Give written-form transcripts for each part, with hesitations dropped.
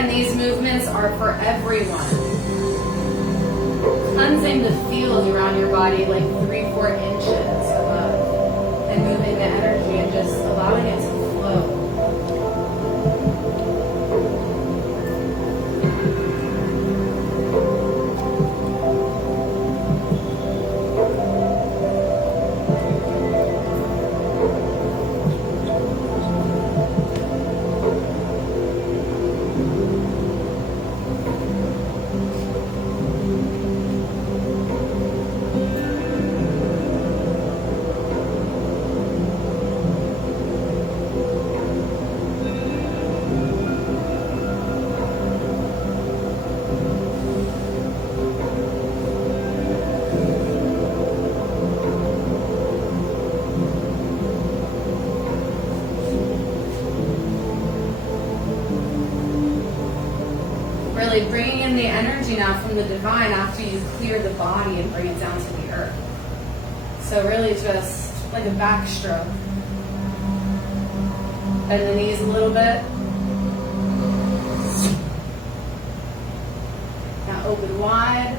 Again, these movements are for everyone. Cleansing the field around your body like 3-4 inches above, and moving the energy and just allowing it to flow. Really bringing in the energy now from the divine after you clear the body and bring it down to the earth. So really just like a backstroke. Bend the knees a little bit. Now open wide.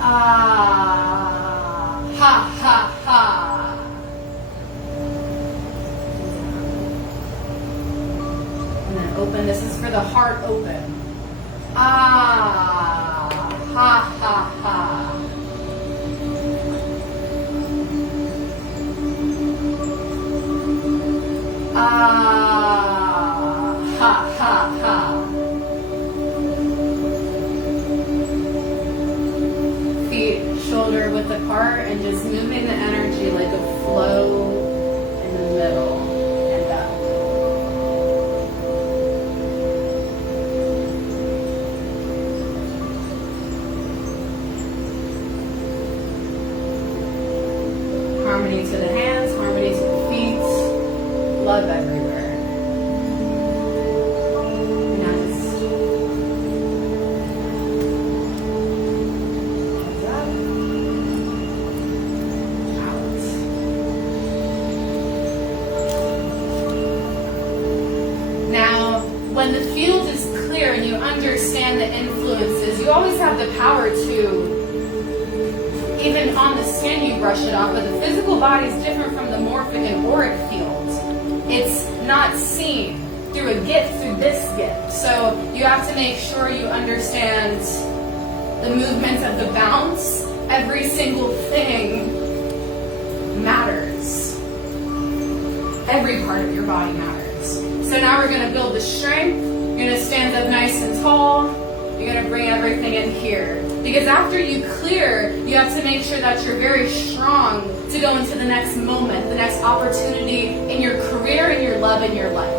Ah, ha, ha, ha. And then open. This is for the heart open. Ah, ha, ha, ha. Ah, ha, ha, ha. Feet shoulder width apart and just moving the energy like a flow in the middle and up. Harmony to the hands, harmony to the feet, love everywhere. Now just up, out. Now, when the field is clear and you understand the influences, you always have the power to, even on the skin you brush it off, but the physical body is different from the morphic and auric field. It's not seen through a gift, through this gift. So you have to make sure you understand the movement of the bounce. Every single thing matters. Every part of your body matters. So now we're going to build the strength. You're going to stand up nice and tall. You're going to bring everything in here. Because after you clear, you have to make sure that you're very strong to go into the next moment, the next opportunity in your career, in your love, in your life.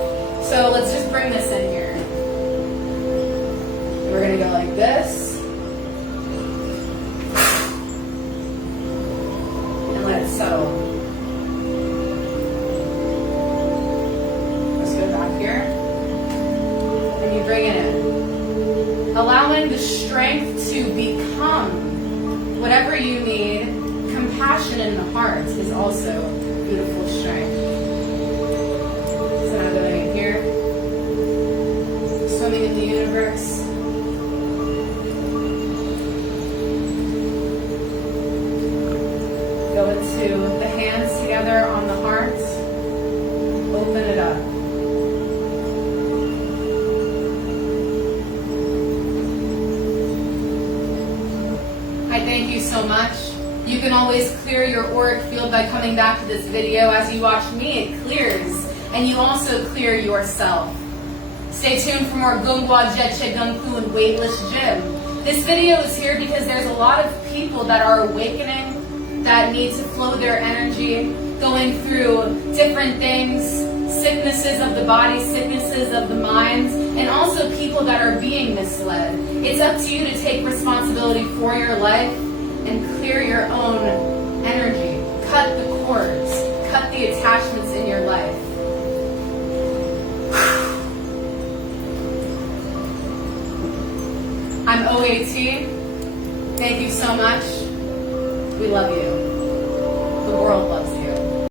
So let's just bring this in here. We're going to go like this. And let it settle. Let's go back here. And you bring it in. Allowing the strength to become whatever you need. Compassion in the heart is also beautiful strength. So now going in here. Swimming in the universe. Go into the hands together on the heart. Open it up. I thank you so much. You can always clear your auric field by coming back to this video. As you watch me, it clears. And you also clear yourself. Stay tuned for more Gungwa Jeche Gung and Weightless Gym. This video is here because there's a lot of people that are awakening, that need to flow their energy, going through different things, sicknesses of the body, sicknesses of the mind, and also people that are being misled. It's up to you to take responsibility for your life and clear your own energy. Cut the cords. Cut the attachments in your life. I'm OAT. Thank you so much. We love you. The world loves you.